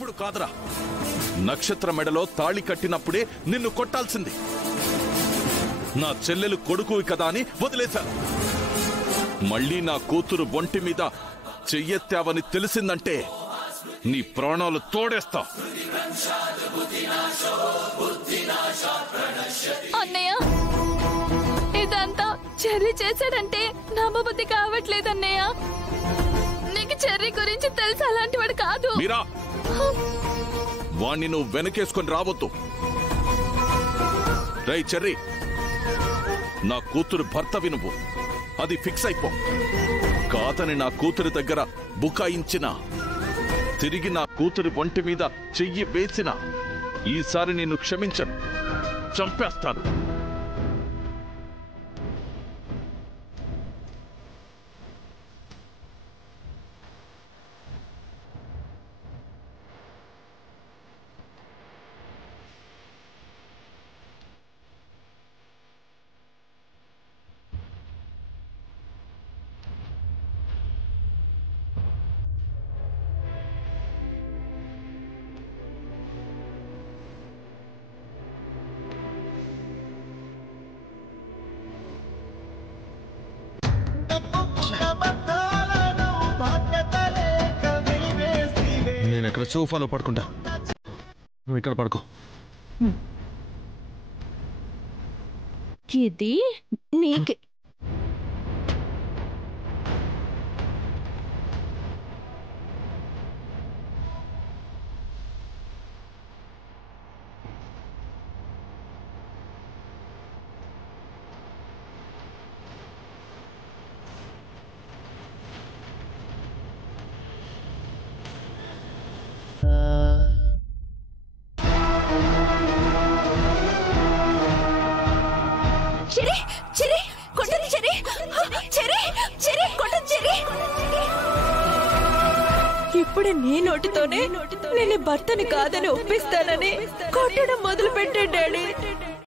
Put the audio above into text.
ఇప్పుడు కాదురా, నక్షత్ర మెడలో తాళి కట్టినప్పుడే నిన్ను కొట్టాల్సింది. నా చెల్లెలు కొడుకువి కదా అని వదిలేశాను. మళ్ళీ నా కూతురు ఒంటి మీద చెయ్యెత్తావని తెలిసిందంటే నీ ప్రాణాలు తోడేస్తా. అన్నయ్య, ఇదంతా చెర్రీ చేశాడంటే నమ్మబుద్ధి కావట్లేదన్నయ్య. నీకు చెర్రీ గురించి తెలుసు, అలాంటి వాడు కాదు. మీరా, వాణ్ణి నువ్వు వెనకేసుకొని రావద్దు. రై చెర్రీ, నా కూతురు భర్తవి నువ్వు, అది ఫిక్స్ అయిపో. కాదని నా కూతురి దగ్గర బుకాయించిన, తిరిగి నా కూతురి ఒంటి మీద చెయ్యి వేసిన, ఈసారి నేను క్షమించను, చంపేస్తాను. నేను ఎక్కడ సోఫాలో పడుకుంటా, నువ్వు ఇక్కడ పడుకో. ఇది నీకే. ఇప్పుడే నీ నోటితోనే నేను భర్తని కాదని ఒప్పిస్తానని కొట్టడం మొదలు పెట్టాడు డాడీ.